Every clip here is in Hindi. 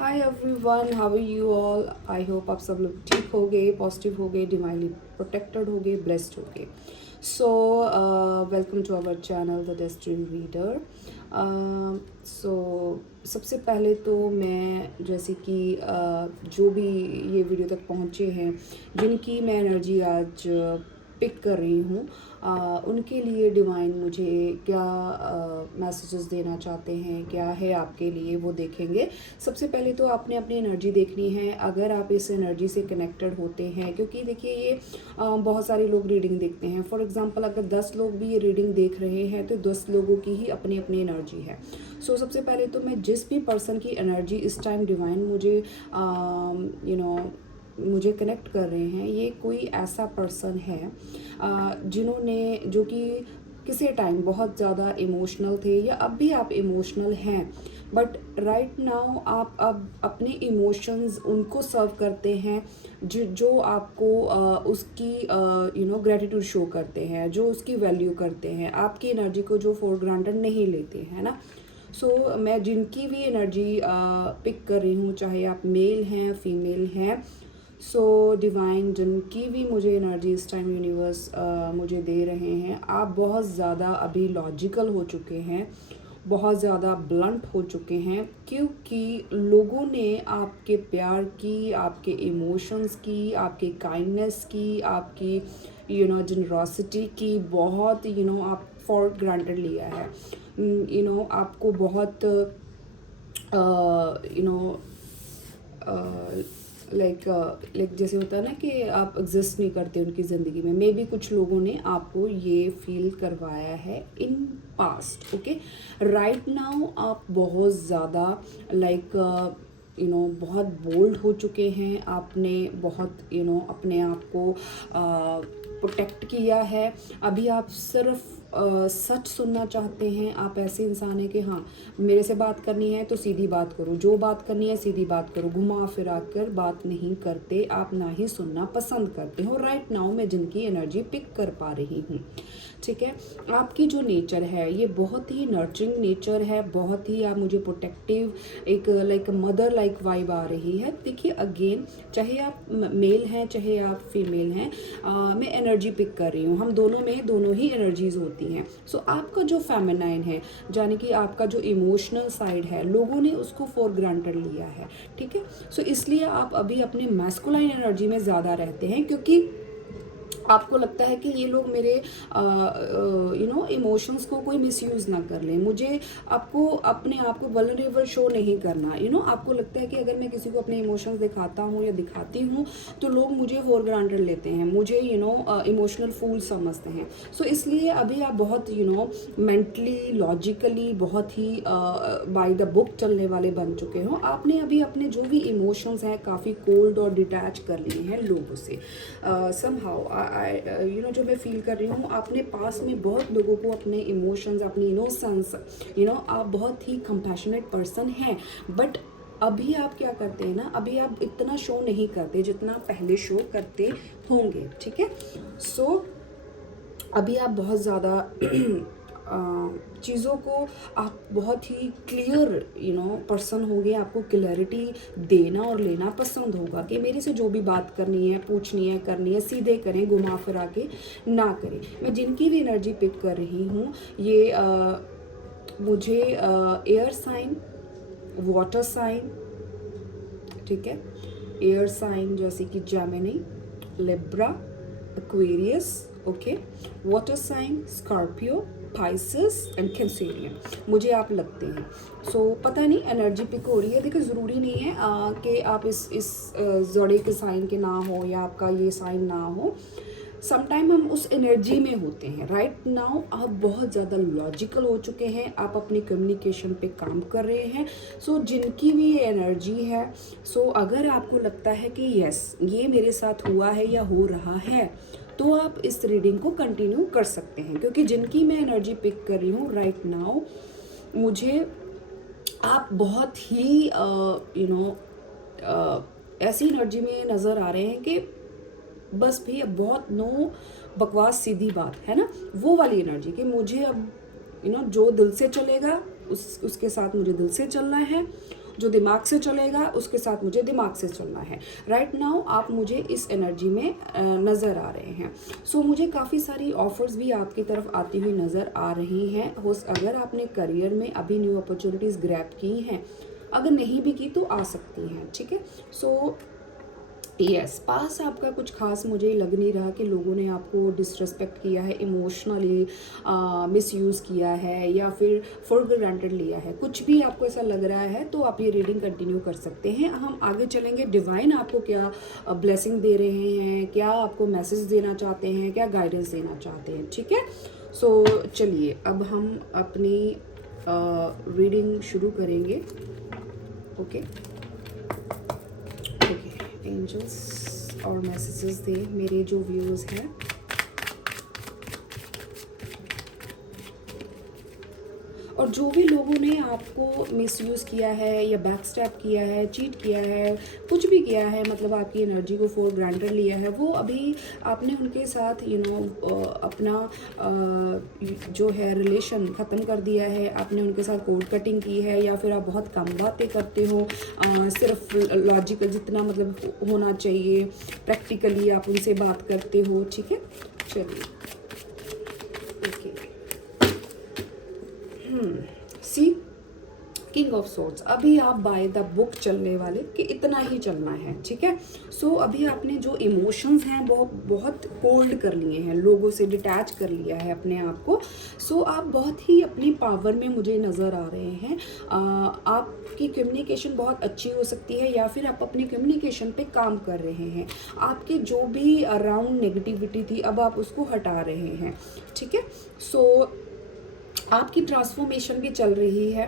Hi everyone, how are you all. I hope आप सब लोग ठीक हो गए, पॉजिटिव हो गए, डिवाइनली प्रोटेक्टेड हो गए, ब्लेस्ड हो गए। So welcome to our channel the Destiny Reader. सो सबसे पहले तो मैं जैसे कि जो भी ये वीडियो तक पहुँचे हैं, जिनकी मैं एनर्जी आज पिक कर रही हूँ, उनके लिए डिवाइन मुझे क्या मैसेजेस देना चाहते हैं, क्या है आपके लिए, वो देखेंगे। सबसे पहले तो आपने अपनी एनर्जी देखनी है, अगर आप इस एनर्जी से कनेक्टेड होते हैं, क्योंकि देखिए ये बहुत सारे लोग रीडिंग देखते हैं। फॉर एग्जांपल अगर 10 लोग भी ये रीडिंग देख रहे हैं तो 10 लोगों की ही अपनी अपनी एनर्जी है। सो सबसे पहले तो मैं जिस भी पर्सन की एनर्जी इस टाइम डिवाइन मुझे मुझे कनेक्ट कर रहे हैं, ये कोई ऐसा पर्सन है जिन्होंने जो कि किसी टाइम बहुत ज़्यादा इमोशनल थे, या अब भी आप इमोशनल हैं, बट राइट नाउ आप अब अपने इमोशंस उनको सर्व करते हैं जो आपको उसकी ग्रेटिट्यूड शो करते हैं, जो उसकी वैल्यू करते हैं, आपकी एनर्जी को जो फॉर ग्रांटेड नहीं लेते हैं ना। सो मैं जिनकी भी एनर्जी पिक कर रही हूँ, चाहे आप मेल हैं फीमेल हैं, सो डिवाइन जिनकी भी मुझे एनर्जी इस टाइम यूनिवर्स मुझे दे रहे हैं, आप बहुत ज़्यादा अभी लॉजिकल हो चुके हैं, बहुत ज़्यादा ब्लंट हो चुके हैं, क्योंकि लोगों ने आपके प्यार की, आपके इमोशंस की, आपके काइंडनेस की, आपकी जनरॉसिटी की बहुत आप फॉर ग्रांटेड लिया है। आपको बहुत लाइक जैसे होता है ना कि आप एग्जिस्ट नहीं करते उनकी ज़िंदगी में। मे बी कुछ लोगों ने आपको ये फील करवाया है in past. Okay, right now आप बहुत ज़्यादा बहुत बोल्ड हो चुके हैं। आपने बहुत अपने आप को प्रोटेक्ट किया है। अभी आप सिर्फ सच सुनना चाहते हैं। आप ऐसे इंसान हैं कि हाँ, मेरे से बात करनी है तो सीधी बात करो, जो बात करनी है सीधी बात करो, घुमा फिरा कर बात नहीं करते आप, ना ही सुनना पसंद करते हो। राइट नाउ मैं जिनकी एनर्जी पिक कर पा रही हूँ, ठीक है। आपकी जो नेचर है ये बहुत ही नर्चरिंग नेचर है, बहुत ही आप मुझे प्रोटेक्टिव, एक लाइक मदर लाइक वाइब आ रही है। देखिए अगेन, चाहे आप मेल हैं चाहे आप फीमेल हैं, मैं एनर्जी पिक कर रही हूँ, हम दोनों में दोनों ही एनर्जीज होती हैं। सो आपका जो फेमिनाइन है, यानी कि आपका जो इमोशनल साइड है, लोगों ने उसको फॉर ग्रांटेड लिया है, ठीक है। सो इसलिए आप अभी अपने मैस्कुलाइन एनर्जी में ज़्यादा रहते हैं, क्योंकि आपको लगता है कि ये लोग मेरे इमोशंस को कोई मिसयूज़ ना कर लें, मुझे आपको अपने आप को वल्नरेबल शो नहीं करना। आपको लगता है कि अगर मैं किसी को अपने इमोशंस दिखाता हूँ या दिखाती हूँ तो लोग मुझे फॉर ग्रांटेड लेते हैं, मुझे इमोशनल फूल समझते हैं। सो इसलिए अभी आप बहुत मेंटली लॉजिकली बहुत ही बाय द बुक चलने वाले बन चुके हो। आपने अभी अपने जो भी इमोशंस हैं काफ़ी कोल्ड और डिटैच कर लिए हैं लोगों से। समहाउ जो मैं फील कर रही हूँ, अपने पास में बहुत लोगों को अपने इमोशंस, अपनी इनोसेंस, आप बहुत ही कंपैशनेट पर्सन हैं, बट अभी आप क्या करते हैं ना, अभी आप इतना शो नहीं करते जितना पहले शो करते होंगे, ठीक है। सो अभी आप बहुत ज़्यादा चीज़ों को आप बहुत ही क्लियर पर्सन होंगे। आपको क्लैरिटी देना और लेना पसंद होगा कि मेरे से जो भी बात करनी है, पूछनी है, करनी है, सीधे करें, घुमा फिरा के ना करें। मैं जिनकी भी एनर्जी पिक कर रही हूँ, ये मुझे एयर साइन, वाटर साइन, ठीक है, एयर साइन जैसे कि Gemini, Libra, Aquarius, okay, water sign Scorpio, Pisces and Cancerian मुझे आप लगते हैं। सो पता नहीं एनर्जी पिक हो रही है। देखिए ज़रूरी नहीं है कि आप इस जोड़े के साइन के ना हो या आपका ये साइन ना हो। समटाइम हम उस एनर्जी में होते हैं। राइट नाउ आप बहुत ज़्यादा लॉजिकल हो चुके हैं, आप अपनी कम्युनिकेशन पे काम कर रहे हैं। सो जिनकी भी ये एनर्जी है, सो अगर आपको लगता है कि यस ये मेरे साथ हुआ है या हो रहा है, तो आप इस रीडिंग को कंटिन्यू कर सकते हैं, क्योंकि जिनकी मैं एनर्जी पिक कर रही हूँ राइट नाउ, मुझे आप बहुत ही ऐसी एनर्जी में नज़र आ रहे हैं कि बस भी अब बहुत नो बकवास सीधी बात है ना, वो वाली एनर्जी कि मुझे अब जो दिल से चलेगा उसके साथ मुझे दिल से चलना है, जो दिमाग से चलेगा उसके साथ मुझे दिमाग से चलना है। राइट नाउ आप मुझे इस एनर्जी में नज़र आ रहे हैं। सो मुझे काफ़ी सारी ऑफर्स भी आपकी तरफ आती हुई नज़र आ रही हैं। अगर आपने करियर में अभी न्यू अपॉर्चुनिटीज़ ग्रैब की हैं, अगर नहीं भी की तो आ सकती हैं, ठीक है। सो यस, पास आपका कुछ खास मुझे लग नहीं रहा कि लोगों ने आपको डिसरिस्पेक्ट किया है, इमोशनली मिसयूज़ किया है या फिर फॉर ग्रांटेड लिया है। कुछ भी आपको ऐसा लग रहा है तो आप ये रीडिंग कंटिन्यू कर सकते हैं। हम आगे चलेंगे, डिवाइन आपको क्या ब्लेसिंग दे रहे हैं, क्या आपको मैसेज देना चाहते हैं, क्या गाइडेंस देना चाहते हैं, ठीक है। सो चलिए अब हम अपनी रीडिंग शुरू करेंगे। ओके एंजल्स और मैसेजेस दे मेरे जो व्यूअर्स हैं। और जो भी लोगों ने आपको मिसयूज़ किया है या बैकस्टैप किया है, चीट किया है, कुछ भी किया है, मतलब आपकी एनर्जी को फॉर ग्रांटेड लिया है, वो अभी आपने उनके साथ अपना जो है रिलेशन ख़त्म कर दिया है। आपने उनके साथ कोड कटिंग की है या फिर आप बहुत कम बातें करते हो, सिर्फ लॉजिकल जितना मतलब होना चाहिए प्रैक्टिकली आप उनसे बात करते हो, ठीक है। चलिए सी किंग ऑफ सोर्ड्स, अभी आप बाय द बुक चलने वाले कि इतना ही चलना है, ठीक है। सो अभी आपने जो इमोशंस हैं वो बहुत कोल्ड कर लिए हैं, लोगों से डिटैच कर लिया है अपने आप को। सो आप बहुत ही अपनी पावर में मुझे नज़र आ रहे हैं। आपकी कम्युनिकेशन बहुत अच्छी हो सकती है या फिर आप अपनी कम्युनिकेशन पे काम कर रहे हैं। आपके जो भी अराउंड नेगेटिविटी थी अब आप उसको हटा रहे हैं, ठीक है। सो आपकी ट्रांसफॉर्मेशन भी चल रही है।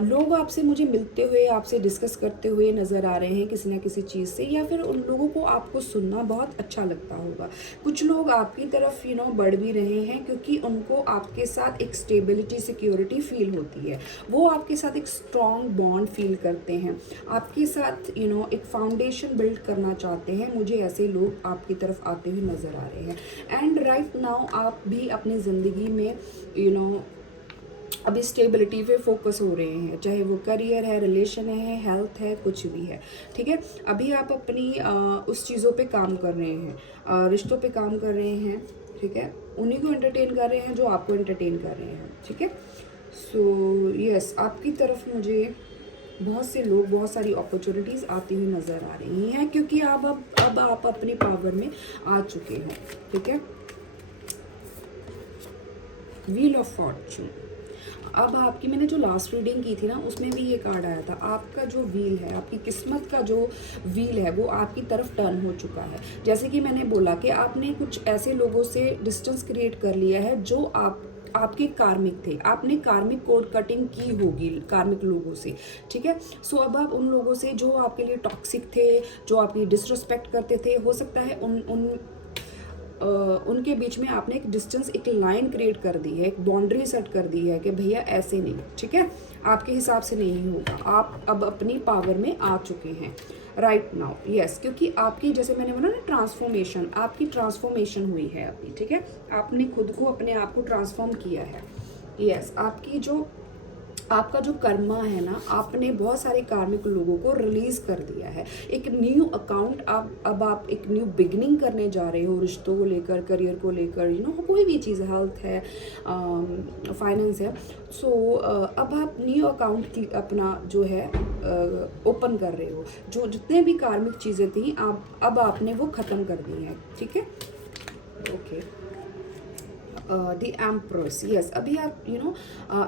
लोग आपसे मुझे मिलते हुए, आपसे डिस्कस करते हुए नज़र आ रहे हैं किसी ना किसी चीज़ से, या फिर उन लोगों को आपको सुनना बहुत अच्छा लगता होगा। कुछ लोग आपकी तरफ बढ़ भी रहे हैं क्योंकि उनको आपके साथ एक स्टेबिलिटी, सिक्योरिटी फील होती है। वो आपके साथ एक स्ट्रॉन्ग बॉन्ड फील करते हैं, आपके साथ एक फाउंडेशन बिल्ड करना चाहते हैं। मुझे ऐसे लोग आपकी तरफ आते हुए नज़र आ रहे हैं। एंड राइट नाउ आप भी अपनी ज़िंदगी में अभी स्टेबिलिटी पे फोकस हो रहे हैं, चाहे वो करियर है, रिलेशन है, हेल्थ है, कुछ भी है, ठीक है। अभी आप अपनी उस चीज़ों पे काम कर रहे हैं, रिश्तों पे काम कर रहे हैं, ठीक है। उन्हीं को एंटरटेन कर रहे हैं जो आपको एंटरटेन कर रहे हैं, ठीक है। सो यस, आपकी तरफ मुझे बहुत से लोग, बहुत सारी अपॉर्चुनिटीज़ आती हुई नज़र आ रही हैं क्योंकि अब आप अपनी पावर में आ चुके हैं, ठीक है। व्हील ऑफ फॉर्चून, अब आपकी मैंने जो लास्ट रीडिंग की थी ना उसमें भी ये कार्ड आया था। आपका जो व्हील है, आपकी किस्मत का जो व्हील है वो आपकी तरफ टर्न हो चुका है। जैसे कि मैंने बोला कि आपने कुछ ऐसे लोगों से डिस्टेंस क्रिएट कर लिया है जो आपके कार्मिक थे, आपने कार्मिक कोड कटिंग की होगी कार्मिक लोगों से, ठीक है। सो अब आप उन लोगों से जो आपके लिए टॉक्सिक थे, जो आपकी डिसरिस्पेक्ट करते थे, हो सकता है उनके बीच में आपने एक डिस्टेंस, एक लाइन क्रिएट कर दी है, एक बाउंड्री सेट कर दी है कि भैया ऐसे नहीं, ठीक है, आपके हिसाब से नहीं होगा। आप अब अपनी पावर में आ चुके हैं राइट नाउ। यस, क्योंकि आपकी, जैसे मैंने बोला ना, ट्रांसफॉर्मेशन, आपकी ट्रांसफॉर्मेशन हुई है अभी, ठीक है। आपने खुद को, अपने आप को ट्रांसफॉर्म किया है। यस, आपका जो कर्मा है ना, आपने बहुत सारे कार्मिक लोगों को रिलीज कर दिया है। एक न्यू अकाउंट अब आप एक न्यू बिगनिंग करने जा रहे हो, रिश्तों को लेकर, करियर को लेकर, कोई भी चीज़, हेल्थ है, फाइनेंस है। सो अब आप न्यू अकाउंट अपना जो है ओपन कर रहे हो। जो जितने भी कार्मिक चीज़ें थी अब आपने वो ख़त्म कर दी हैं, ठीक है। ओके, द एम्प्रेस, यस, अभी आप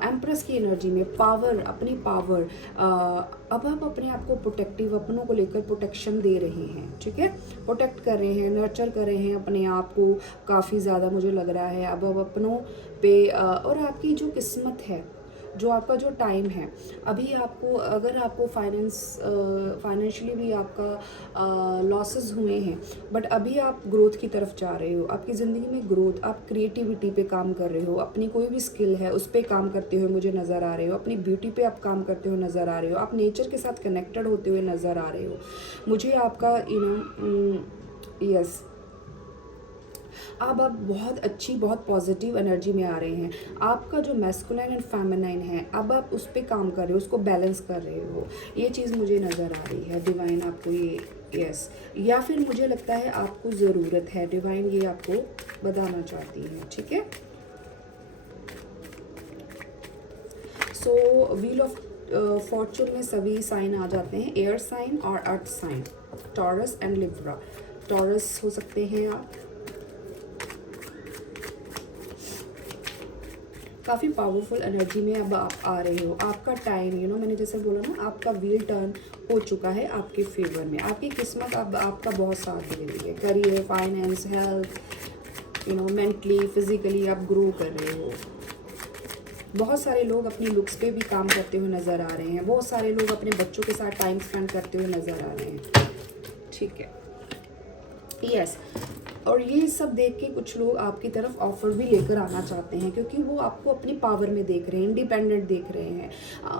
एम्प्रेस की एनर्जी में पावर, अपनी पावर, अब आप अपने आप को प्रोटेक्टिव, अपनों को लेकर प्रोटेक्शन दे रहे हैं, ठीक है। प्रोटेक्ट कर रहे हैं, नर्चर कर रहे हैं अपने आप को काफ़ी ज़्यादा, मुझे लग रहा है अब अपनों पे। और आपकी जो किस्मत है, जो आपका जो टाइम है, अभी आपको, अगर आपको फाइनेंशियली भी आपका लॉसेस हुए हैं, बट अभी आप ग्रोथ की तरफ जा रहे हो। आपकी ज़िंदगी में ग्रोथ, आप क्रिएटिविटी पे काम कर रहे हो, अपनी कोई भी स्किल है उस पर काम करते हुए मुझे नज़र आ रहे हो, अपनी ब्यूटी पे आप काम करते हुए नज़र आ रहे हो, आप नेचर के साथ कनेक्टेड होते हुए नज़र आ रहे हो। मुझे आपका यस, अब आप बहुत अच्छी, बहुत पॉजिटिव एनर्जी में आ रहे हैं। आपका जो मैस्कुलाइन एंड फेमिनाइन है, अब आप उस पे काम कर रहे हो, उसको बैलेंस कर रहे हो। ये चीज़ मुझे नज़र आ रही है। डिवाइन आपको ये, यस, या फिर मुझे लगता है आपको ज़रूरत है, डिवाइन ये आपको बताना चाहती है, ठीक है। सो व्हील ऑफ फॉर्चून में सभी साइन आ जाते हैं, एयर साइन और earth sign, Taurus and Libra. Taurus हो सकते हैं आप। काफ़ी पावरफुल एनर्जी में अब आप आ रहे हो। आपका टाइम, मैंने जैसे बोला ना, आपका व्हील टर्न हो चुका है आपके फेवर में। आपकी किस्मत अब आपका बहुत साथ दे रही है। Career, finance, health, mentally, physically आप ग्रो कर रहे हो। बहुत सारे लोग अपनी लुक्स पे भी काम करते हुए नज़र आ रहे हैं। बहुत सारे लोग अपने बच्चों के साथ टाइम स्पेंड करते हुए नज़र आ रहे हैं, ठीक है, यस। और ये सब देख के कुछ लोग आपकी तरफ ऑफर भी लेकर आना चाहते हैं, क्योंकि वो आपको अपनी पावर में देख रहे हैं, इंडिपेंडेंट देख रहे हैं।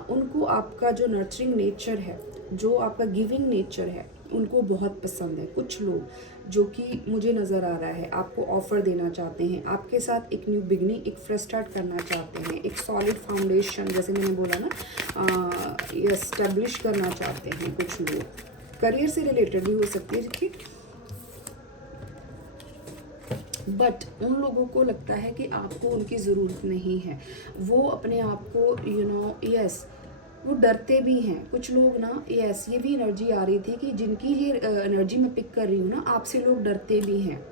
उनको आपका जो नर्चरिंग नेचर है, जो आपका गिविंग नेचर है, उनको बहुत पसंद है। कुछ लोग जो कि मुझे नज़र आ रहा है आपको ऑफ़र देना चाहते हैं, आपके साथ एक न्यू बिगनिंग, एक फ्रेश स्टार्ट करना चाहते हैं, एक सॉलिड फाउंडेशन, जैसे मैंने बोला ना, ये एस्टेब्लिश करना चाहते हैं। कुछ लोग करियर से रिलेटेड भी हो सकती है, ठीक। बट उन लोगों को लगता है कि आपको उनकी ज़रूरत नहीं है। वो अपने आप को यस, वो डरते भी हैं कुछ लोग ना। यस, ये भी एनर्जी आ रही थी कि जिनकी ये एनर्जी मैं पिक कर रही हूँ ना, आपसे लोग डरते भी हैं,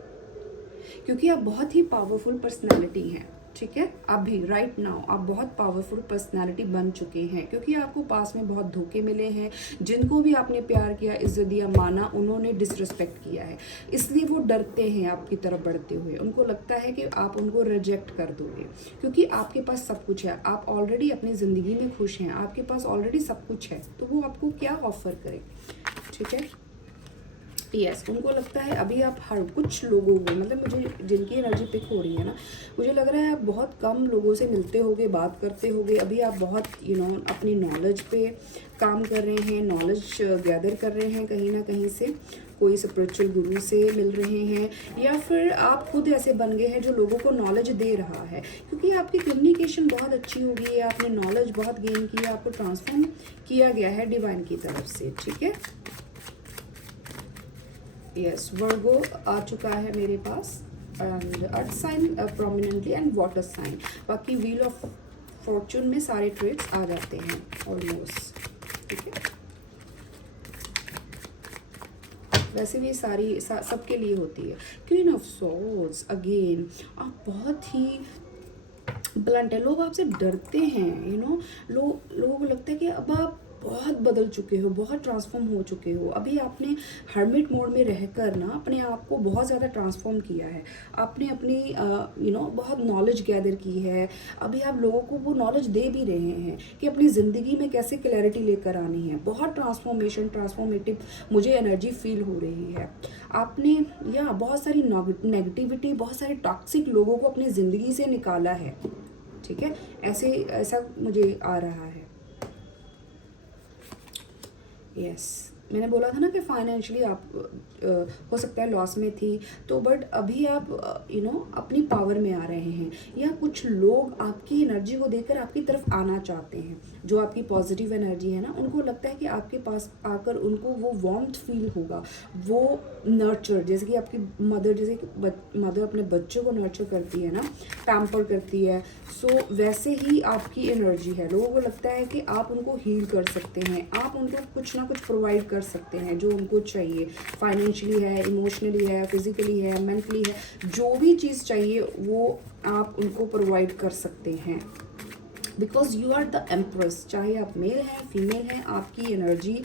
क्योंकि आप बहुत ही पावरफुल पर्सनैलिटी हैं, ठीक है। अभी राइट नाउ आप बहुत पावरफुल पर्सनालिटी बन चुके हैं, क्योंकि आपको पास में बहुत धोखे मिले हैं। जिनको भी आपने प्यार किया, इज्जत दिया, माना, उन्होंने डिसरिस्पेक्ट किया है, इसलिए वो डरते हैं आपकी तरफ बढ़ते हुए। उनको लगता है कि आप उनको रिजेक्ट कर दोगे, क्योंकि आपके पास सब कुछ है। आप ऑलरेडी अपनी ज़िंदगी में खुश हैं, आपके पास ऑलरेडी सब कुछ है, तो वो आपको क्या ऑफर करें, ठीक है। यस, उनको लगता है अभी आप हर कुछ लोगों को, मतलब मुझे जिनकी एनर्जी पिक हो रही है ना, मुझे लग रहा है आप बहुत कम लोगों से मिलते होगे, बात करते होगे। अभी आप बहुत अपनी नॉलेज पे काम कर रहे हैं, नॉलेज गैदर कर रहे हैं कहीं ना कहीं से, कोई स्पिरिचुअल गुरु से मिल रहे हैं, या फिर आप खुद ऐसे बन गए हैं जो लोगों को नॉलेज दे रहा है, क्योंकि आपकी कम्युनिकेशन बहुत अच्छी हो गई है, आपने नॉलेज बहुत गेन की है, आपको ट्रांसफॉर्म किया गया है डिवाइन की तरफ से, ठीक है। यस, वर्गो आ चुका है मेरे पास, and earth sign prominently, and water sign. बाकी व्हील ऑफ फॉर्चून में सारे ट्रेड्स आ जाते हैं ऑलमोस्ट, ठीक है। वैसे भी सारी सबके लिए होती है। क्वीन ऑफ सॉर्ड्स अगेन, आप बहुत ही ब्लंट है। लोग आपसे डरते हैं, लोगों को लगता है कि अब आप बहुत बदल चुके हो, बहुत ट्रांसफॉर्म हो चुके हो। अभी आपने हर्मिट मोड में रहकर ना अपने आप को बहुत ज़्यादा ट्रांसफॉर्म किया है। आपने अपनी बहुत नॉलेज गैदर की है। अभी आप लोगों को वो नॉलेज दे भी रहे हैं कि अपनी ज़िंदगी में कैसे क्लैरिटी लेकर आनी है। बहुत ट्रांसफॉर्मेटिव मुझे एनर्जी फील हो रही है। आपने बहुत सारी नेगेटिविटी, बहुत सारे टॉक्सिक लोगों को अपनी ज़िंदगी से निकाला है, ठीक है। ऐसा मुझे आ रहा है। यस, मैंने बोला था ना कि फाइनेंशियली आप हो सकता है लॉस में थी, तो बट अभी आप अपनी पावर में आ रहे हैं, या कुछ लोग आपकी एनर्जी को देखकर आपकी तरफ आना चाहते हैं। जो आपकी पॉजिटिव एनर्जी है ना, उनको लगता है कि आपके पास आकर उनको वो वार्मथ फील होगा, वो नर्चर, जैसे कि आपकी मदर, जैसे कि मदर अपने बच्चों को नर्चर करती है ना, पैम्पर करती है, सो वैसे ही आपकी एनर्जी है। लोगों को लगता है कि आप उनको हील कर सकते हैं, आप उनको कुछ ना कुछ प्रोवाइड कर सकते हैं जो उनको चाहिए। फाइनेंशियली है, इमोशनली है, फिजिकली है, मेंटली है, जो भी चीज़ चाहिए वो आप उनको प्रोवाइड कर सकते हैं, because you are the empress. चाहे आप मेल हैं, फीमेल हैं, आपकी एनर्जी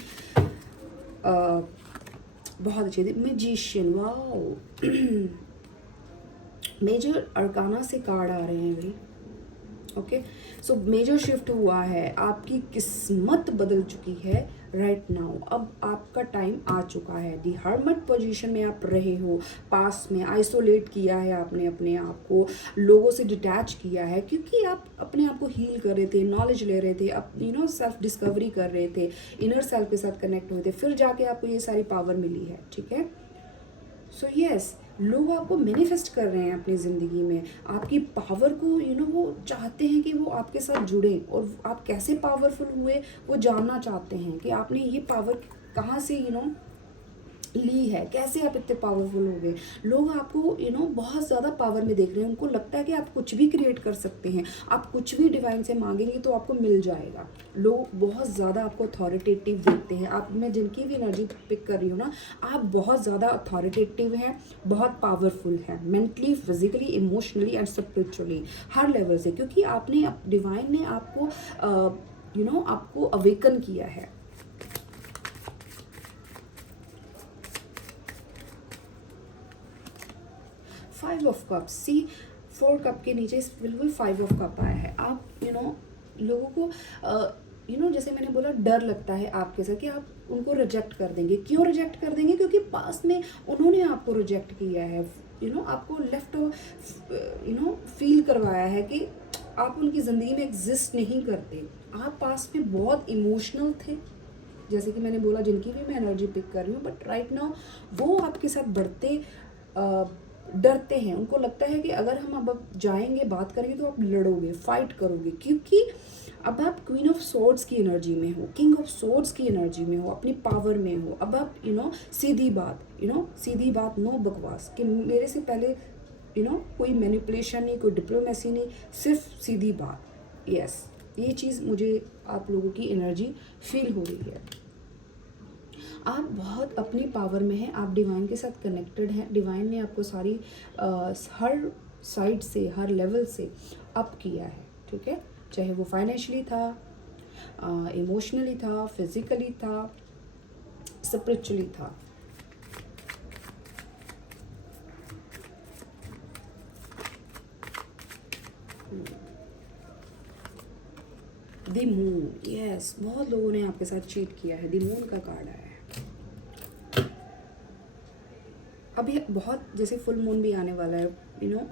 बहुत अच्छी थी। मैजिशियन, वाओ, मेजर अरकाना से कार्ड आ रहे हैं भाई, ओके। सो मेजर शिफ्ट हुआ है, आपकी किस्मत बदल चुकी है राइट नाउ। अब आपका टाइम आ चुका है। दी हर्मिट पोजीशन में आप रहे हो, पास में आइसोलेट किया है आपने अपने आप को, लोगों से डिटैच किया है, क्योंकि आप अपने आप को हील कर रहे थे, नॉलेज ले रहे थे, आप सेल्फ डिस्कवरी कर रहे थे, इनर सेल्फ के साथ कनेक्ट हुए थे, फिर जाके आपको ये सारी पावर मिली है, ठीक है। सो यस, लोग आपको मैनिफेस्ट कर रहे हैं अपनी ज़िंदगी में, आपकी पावर को वो चाहते हैं कि वो आपके साथ जुड़े, और आप कैसे पावरफुल हुए वो जानना चाहते हैं कि आपने ये पावर कहाँ से ली है, कैसे आप इतने पावरफुल हो गए। लोग आपको बहुत ज़्यादा पावर में देख रहे हैं, उनको लगता है कि आप कुछ भी क्रिएट कर सकते हैं, आप कुछ भी डिवाइन से मांगेंगे तो आपको मिल जाएगा। लोग बहुत ज़्यादा आपको अथॉरिटेटिव देखते हैं। आप, मैं जिनकी भी एनर्जी पिक कर रही हूँ ना, आप बहुत ज़्यादा अथॉरिटेटिव हैं, बहुत पावरफुल हैं, mentally, physically, emotionally and spiritually, her level से, क्योंकि आपने, डिवाइन ने आपको आपको अवेकन किया है। फाइव ऑफ कप्स, सी 4 कप के नीचे बिल्कुल 5 ऑफ कप आया है। आप लोगों को जैसे मैंने बोला, डर लगता है आपके साथ कि आप उनको रिजेक्ट कर देंगे। क्यों रिजेक्ट कर देंगे? क्योंकि पास्ट में उन्होंने आपको रिजेक्ट किया है, आपको लेफ्ट फील करवाया है कि आप उनकी ज़िंदगी में एग्जिस्ट नहीं करते। आप पास्ट में बहुत इमोशनल थे, जैसे कि मैंने बोला, जिनकी भी मैं एनर्जी पिक कर रही हूँ, बट राइट नाउ वो आपके साथ बढ़ते डरते हैं। उनको लगता है कि अगर हम अब जाएंगे, बात करेंगे, तो आप लड़ोगे, फाइट करोगे, क्योंकि अब आप क्वीन ऑफ सोर्ड्स की एनर्जी में हो, किंग ऑफ सोर्ड्स की एनर्जी में हो, अपनी पावर में हो। अब आप सीधी बात, सीधी बात, नो बकवास, कि मेरे से पहले कोई मैनिपुलेशन नहीं, कोई डिप्लोमेसी नहीं, सिर्फ सीधी बात। यस, ये चीज़ मुझे आप लोगों की एनर्जी फील हो रही है। आप बहुत अपनी पावर में हैं, आप डिवाइन के साथ कनेक्टेड हैं। डिवाइन ने आपको सारी हर साइड से, हर लेवल से अप किया है, ठीक है, चाहे वो फाइनेंशियली था, इमोशनली था, फिजिकली था, स्पिरिचुअली था। द मून, यस, बहुत लोगों ने आपके साथ चीट किया है। द मून का कार्ड आया है। अभी बहुत, जैसे फुल मून भी आने वाला है,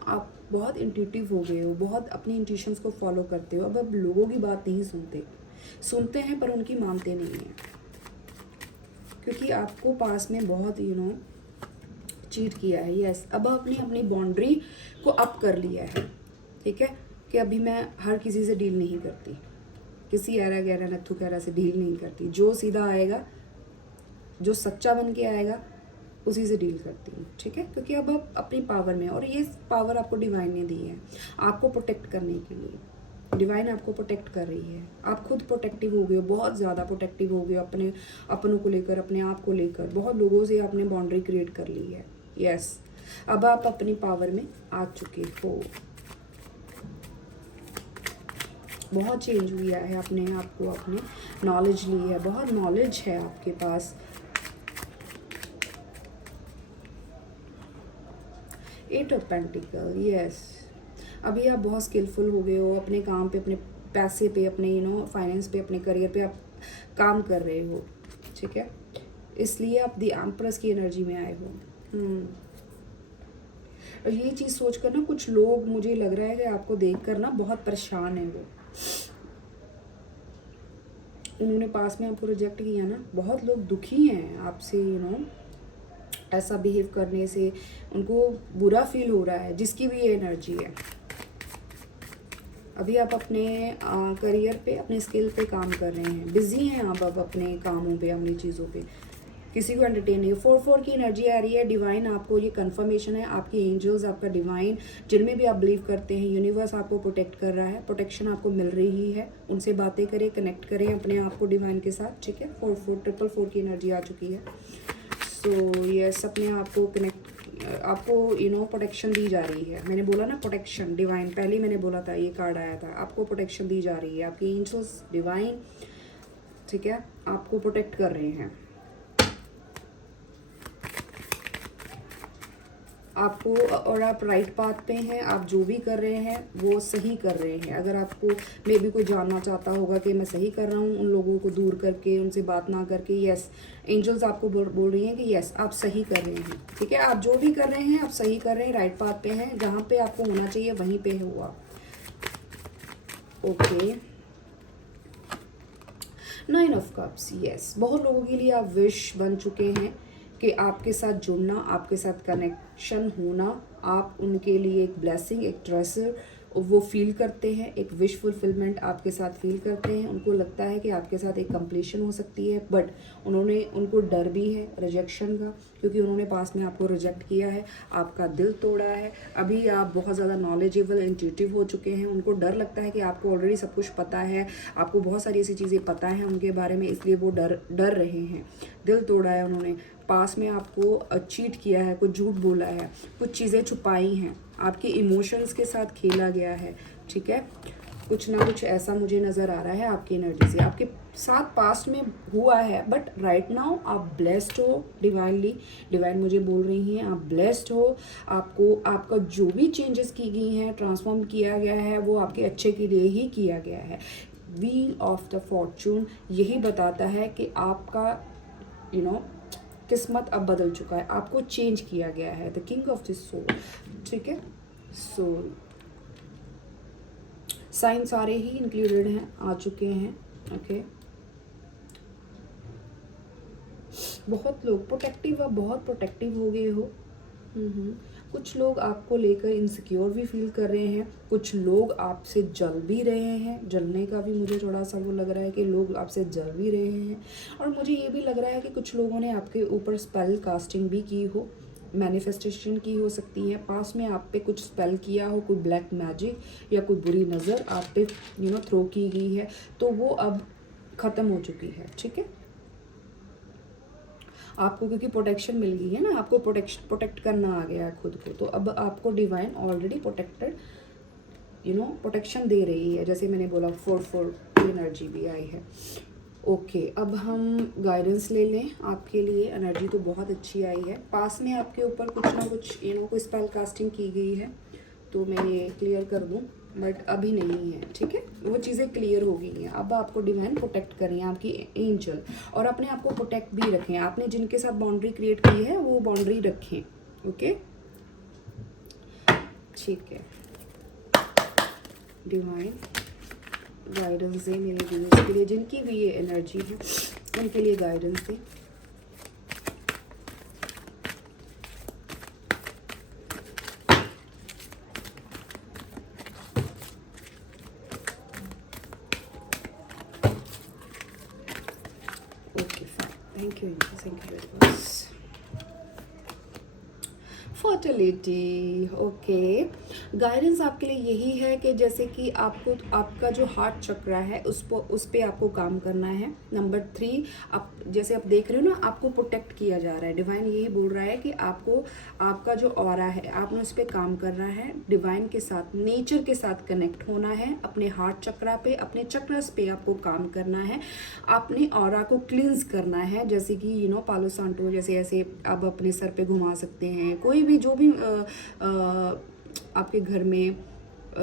आप बहुत इंट्यूटिव हो गए हो, बहुत अपनी इंट्यूशंस को फॉलो करते हो। अब लोगों की बात नहीं सुनते हैं, पर उनकी मानते नहीं हैं, क्योंकि आपको पास में बहुत चीट किया है। यस, अब आपने अपनी बाउंड्री को अप कर लिया है, ठीक है, कि अभी मैं हर किसी से डील नहीं करती, किसी ऐरा गैरा नत्थु कैरा से डील नहीं करती। जो सीधा आएगा, जो सच्चा बन के आएगा, उसी से डील करती हूँ, ठीक है, क्योंकि अब आप अपनी पावर में, और ये पावर आपको डिवाइन ने दी है आपको प्रोटेक्ट करने के लिए। डिवाइन आपको प्रोटेक्ट कर रही है। आप खुद प्रोटेक्टिव हो गए हो, बहुत ज़्यादा प्रोटेक्टिव हो गए हो, अपनों को लेकर, अपने आप को लेकर। बहुत लोगों से आपने बाउंड्री क्रिएट कर ली है। यस, अब आप अपनी पावर में आ चुके हो। बहुत चेंज हुआ है अपने आप को, अपने नॉलेज ली है, बहुत नॉलेज है आपके पास। 8 ऑफ पेंटिकल, यस, अभी आप बहुत स्किलफुल हो गए हो, अपने काम पे, अपने पैसे पे, अपने फाइनेंस पे, अपने करियर पे आप काम कर रहे हो, ठीक है, इसलिए आप द एम्प्रेस की एनर्जी में आए हो। और ये चीज़ सोचकर ना, कुछ लोग, मुझे लग रहा है कि आपको देखकर ना बहुत परेशान है वो। उन्होंने पास में आपको रिजेक्ट किया ना, बहुत लोग दुखी हैं आपसे, ऐसा बिहेव करने से उनको बुरा फील हो रहा है, जिसकी भी ये एनर्जी है। अभी आप अपने करियर पे, अपने स्किल पे काम कर रहे हैं, बिजी हैं आप अब अपने कामों पे, अपनी चीज़ों पे, किसी को एंटरटेन नहीं। 4 की एनर्जी आ रही है। डिवाइन आपको ये कंफर्मेशन है, आपके एंजल्स, आपका डिवाइन, जिनमें भी आप बिलीव करते हैं, यूनिवर्स आपको प्रोटेक्ट कर रहा है, प्रोटेक्शन आपको मिल रही है। उनसे बातें करें, कनेक्ट करें अपने आप को डिवाइन के साथ, ठीक है। 4 की एनर्जी आ चुकी है। सो यस, अपने आप को कनेक्ट, आपको प्रोटेक्शन दी जा रही है। मैंने बोला ना प्रोटेक्शन, डिवाइन, पहले ही मैंने बोला था, ये कार्ड आया था, आपको प्रोटेक्शन दी जा रही है। आपके एंजल्स, डिवाइन, ठीक है, आपको प्रोटेक्ट कर रहे हैं। आपको, और आप राइट पाथ पे हैं, आप जो भी कर रहे हैं वो सही कर रहे हैं। अगर आपको मे भी कोई जानना चाहता होगा कि मैं सही कर रहा हूँ, उन लोगों को दूर करके, उनसे बात ना करके, यस, एंजल्स आपको बोल रही हैं कि यस, आप सही कर रहे हैं, ठीक है, आप जो भी कर रहे हैं आप सही कर रहे हैं, राइट पाथ पे हैं, जहाँ पे आपको होना चाहिए वहीं पे हुआ। ओके, 9 ऑफ कप्स, यस, बहुत लोगों के लिए आप विश बन चुके हैं कि आपके साथ जुड़ना, आपके साथ कनेक्शन होना, आप उनके लिए एक ब्लेसिंग, एक ट्रेजर वो फील करते हैं, एक विश फुलफिलमेंट आपके साथ फील करते हैं। उनको लगता है कि आपके साथ एक कंप्लीशन हो सकती है, बट उनको डर भी है रिजेक्शन का, क्योंकि उन्होंने पास में आपको रिजेक्ट किया है, आपका दिल तोड़ा है। अभी आप बहुत ज़्यादा नॉलेजेबल, इंट्यूटिव हो चुके हैं। उनको डर लगता है कि आपको ऑलरेडी सब कुछ पता है, आपको बहुत सारी ऐसी चीज़ें पता है उनके बारे में, इसलिए वो डर रहे हैं। दिल तोड़ा है उन्होंने, पास में आपको चीट किया है, कुछ झूठ बोला है, कुछ चीज़ें छुपाई हैं, आपके इमोशंस के साथ खेला गया है, ठीक है। कुछ ना कुछ ऐसा मुझे नज़र आ रहा है आपकी एनर्जी से, आपके साथ पास्ट में हुआ है, बट राइट नाउ आप ब्लेस्ड हो डिवाइनली। डिवाइन मुझे बोल रही हैं आप ब्लेस्ड हो। आपको आपका जो भी चेंजेस की गई हैं, ट्रांसफॉर्म किया गया है, वो आपके अच्छे के लिए ही किया गया है। व्हील ऑफ द फॉर्चून यही बताता है कि आपका किस्मत अब बदल चुका है, आपको चेंज किया गया है। The king of this soul, ठीक है। सोल साइन सारे ही इंक्लूडेड हैं, आ चुके हैं, ओके। बहुत लोग प्रोटेक्टिव, अब बहुत प्रोटेक्टिव हो गए हो। कुछ लोग आपको लेकर इनसिक्योर भी फील कर रहे हैं, कुछ लोग आपसे जल भी रहे हैं। जलने का भी मुझे थोड़ा सा वो लग रहा है कि लोग आपसे जल भी रहे हैं। और मुझे ये भी लग रहा है कि कुछ लोगों ने आपके ऊपर स्पेल कास्टिंग भी की हो, मैनिफेस्टेशन की हो सकती है। पास में आप पे कुछ स्पेल किया हो, कोई ब्लैक मैजिक या कोई बुरी नज़र आप पे थ्रो की गई है, तो वो अब ख़त्म हो चुकी है, ठीक है। आपको क्योंकि प्रोटेक्शन मिल गई है ना, आपको प्रोटेक्ट करना आ गया है खुद को, तो अब आपको डिवाइन ऑलरेडी प्रोटेक्टेड प्रोटेक्शन दे रही है। जैसे मैंने बोला 4 एनर्जी भी आई है, ओके। अब हम गाइडेंस ले लें आपके लिए। एनर्जी तो बहुत अच्छी आई है, पास में आपके ऊपर कुछ ना कुछ कोई स्पेल कास्टिंग की गई है, तो मैं ये क्लियर कर दूं, बट अभी नहीं है, ठीक है। वो चीज़ें क्लियर हो गई हैं। अब आपको डिवाइन प्रोटेक्ट करें, आपकी एंजल, और अपने आप को प्रोटेक्ट भी रखें। आपने जिनके साथ बाउंड्री क्रिएट की है वो बाउंड्री रखें, ओके, ठीक है। डिवाइन गाइडेंस दे मेरे व्यूअर्स के लिए, जिनकी भी ये एनर्जी है उनके लिए guidance they. Okay fine, thank you very much. Fertility, okay. Guidance आपके लिए यही है कि जैसे कि आपको आपका जो हार्ट चक्र है उस पर आपको काम करना है। नंबर 3, आप जैसे आप देख रहे हो ना, आपको प्रोटेक्ट किया जा रहा है। डिवाइन यही बोल रहा है कि आपको आपका जो ऑरा है, आपने उस पर काम करना है, डिवाइन के साथ, नेचर के साथ कनेक्ट होना है। अपने हार्ट चक्रा पे, अपने चक्रस पे आपको काम करना है, अपने ऑरा को क्लींस करना है। जैसे कि पालो सांटो जैसे ऐसे आप अपने सर पे घुमा सकते हैं। कोई भी जो भी आपके घर में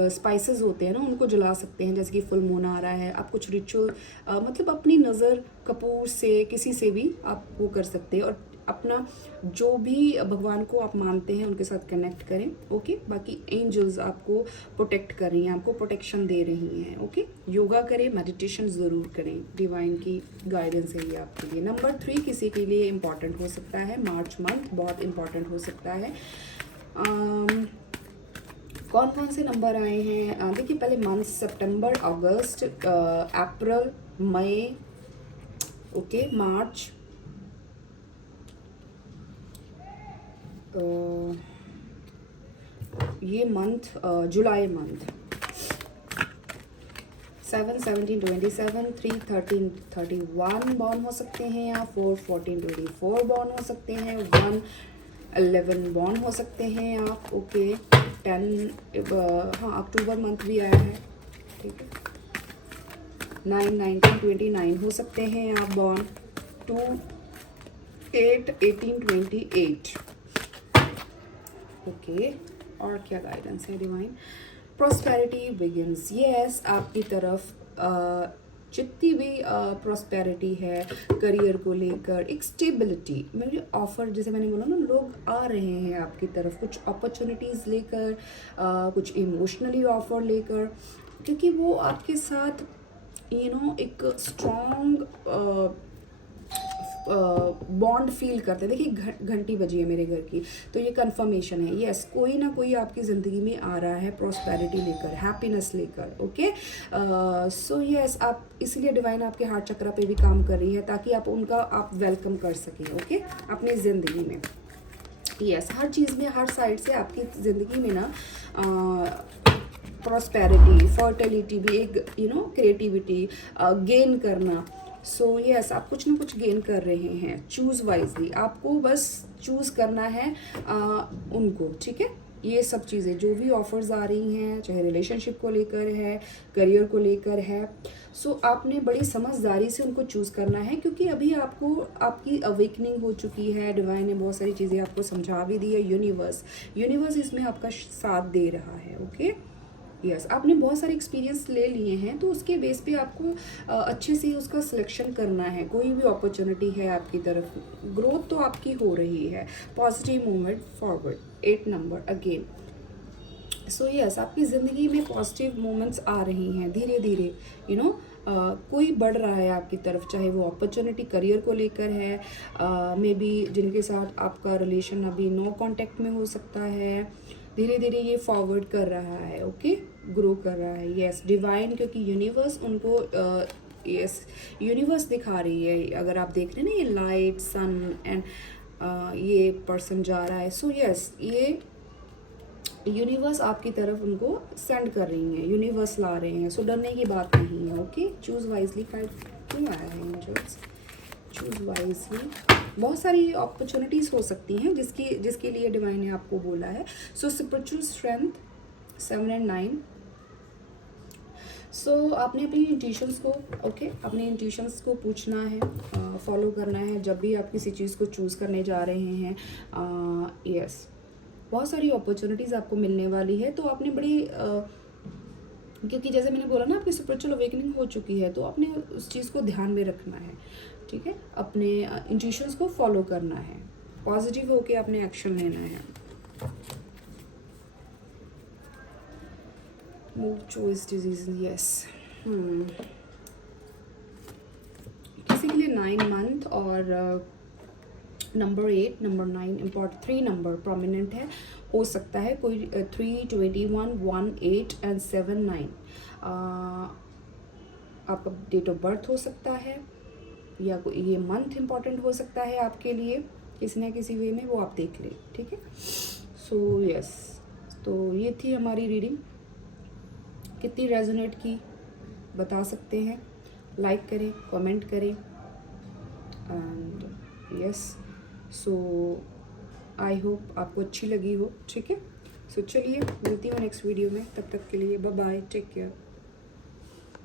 स्पाइसेस होते हैं ना, उनको जला सकते हैं। जैसे कि फुल मून आ रहा है, आप कुछ रिचुअल मतलब अपनी नज़र कपूर से, किसी से भी आप वो कर सकते हैं, और अपना जो भी भगवान को आप मानते हैं उनके साथ कनेक्ट करें, ओके। बाकी एंजल्स आपको प्रोटेक्ट कर रही हैं, आपको प्रोटेक्शन दे रही हैं, ओके। योगा करें, मेडिटेशन ज़रूर करें, डिवाइन की गाइडेंस है ये आपके लिए। नंबर 3 किसी के लिए इम्पॉर्टेंट हो सकता है, मार्च मंथ बहुत इम्पॉर्टेंट हो सकता है। कौन कौन से नंबर आए हैं देखिए, पहले मंथ सितंबर, अगस्त, अप्रैल, मई, ओके, मार्च, ये मंथ जुलाई मंथ 7, 17, 27, 3, 13, 31 बॉर्न हो सकते हैं, या 4, 14, 24 बॉर्न हो सकते हैं, 1, 11 बॉर्न हो सकते हैं आप, ओके। 10 हाँ अक्टूबर मंथ भी आया है, ठीक है। 9, 19, 29 हो सकते हैं आप बॉर्न, 2, 8, 18, 28, ओके। और क्या गाइडेंस है डिवाइन? Prosperity begins, yes. आपकी तरफ जितनी भी प्रॉस्पेरिटी है करियर को लेकर, एक स्टेबिलिटी, मेरे ऑफर, जैसे मैंने बोला ना, लोग आ रहे हैं आपकी तरफ कुछ अपॉर्चुनिटीज़ लेकर, कुछ इमोशनली ऑफर लेकर, क्योंकि वो आपके साथ एक स्ट्रॉन्ग बॉन्ड फील करते हैं। देखिए घंटी बजी है मेरे घर की, तो ये कंफर्मेशन है, यस कोई ना कोई आपकी ज़िंदगी में आ रहा है प्रॉस्पेरिटी लेकर, हैप्पीनेस लेकर। ओके, सो यस, आप इसीलिए डिवाइन आपके हार्ट चक्र पे भी काम कर रही है ताकि आप उनका आप वेलकम कर सकें। ओके, अपनी ज़िंदगी में यस हर चीज़ में, हर साइड से आपकी ज़िंदगी में ना प्रॉस्पेरिटी, फर्टिलिटी भी एक क्रिएटिविटी गेन करना। सो यस, आप कुछ ना कुछ गेन कर रहे हैं। चूज़ वाइजली, आपको बस चूज़ करना है उनको, ठीक है। ये सब चीज़ें जो भी ऑफर्स आ रही हैं, चाहे रिलेशनशिप को लेकर है, करियर को लेकर है, सो आपने बड़ी समझदारी से उनको चूज़ करना है, क्योंकि अभी आपको आपकी अवेकनिंग हो चुकी है। डिवाइन ने बहुत सारी चीज़ें आपको समझा भी दी है। यूनिवर्स इसमें आपका साथ दे रहा है। ओके, यस आपने बहुत सारे एक्सपीरियंस ले लिए हैं, तो उसके बेस पे आपको अच्छे से उसका सिलेक्शन करना है। कोई भी अपॉर्चुनिटी है आपकी तरफ, ग्रोथ तो आपकी हो रही है। Positive movement forward, 8 number again. So yes, आपकी ज़िंदगी में पॉजिटिव मोमेंट्स आ रही हैं धीरे धीरे, कोई बढ़ रहा है आपकी तरफ, चाहे वो अपॉर्चुनिटी करियर को लेकर है, मे बी जिनके साथ आपका रिलेशन अभी नो कांटेक्ट में हो सकता है, धीरे धीरे ये फॉरवर्ड कर रहा है। ओके, ग्रो कर रहा है। यस डिवाइन, क्योंकि यूनिवर्स उनको यस यूनिवर्स दिखा रही है। अगर आप देख रहे हैं ना, ये लाइट सन एंड ये पर्सन जा रहा है, सो यस ये यूनिवर्स आपकी तरफ उनको सेंड कर रही हैं, यूनिवर्स ला रहे हैं। सो डरने की बात नहीं है। ओके, चूज़ वाइजली कार्ड क्यों आया है एंजल्स? चूज़ वाइजली, बहुत सारी अपॉर्चुनिटीज़ हो सकती हैं जिसके लिए डिवाइन ने आपको बोला है। सो स्पिरिचुअल स्ट्रेंथ 7 एंड 9। सो आपने अपनी इंट्यूशंस को अपने इंट्यूशंस को पूछना है, फॉलो करना है जब भी आप किसी चीज़ को चूज़ करने जा रहे हैं। यस बहुत सारी अपॉर्चुनिटीज़ आपको मिलने वाली है, तो आपने बड़ी क्योंकि जैसे मैंने बोला ना, आपकी स्पिरिचुअल अवेकनिंग हो चुकी है, तो आपने उस चीज़ को ध्यान में रखना है, ठीक है। अपने इंट्यूशंस को फॉलो करना है, पॉजिटिव होके आपने एक्शन लेना है। मूव चॉइस डिजीज, यस किसी के लिए 9 मंथ और number 8 number 9 important, 3 number prominent है, हो सकता है कोई 3, 21, 1, 8 एंड 7, 9 आपका डेट ऑफ बर्थ हो सकता है, या कोई ये मंथ इम्पॉर्टेंट हो सकता है आपके लिए किसी ना किसी वे में, वो आप देख लें, ठीक है। सो यस, तो ये थी हमारी रीडिंग। कितनी रेजोनेट की बता सकते हैं, लाइक करें, कमेंट करें and yes. So I hope आपको अच्छी लगी हो, ठीक है। सो चलिए मिलती हूँ नेक्स्ट वीडियो में, तब तक के लिए बाय बाय, टेक केयर।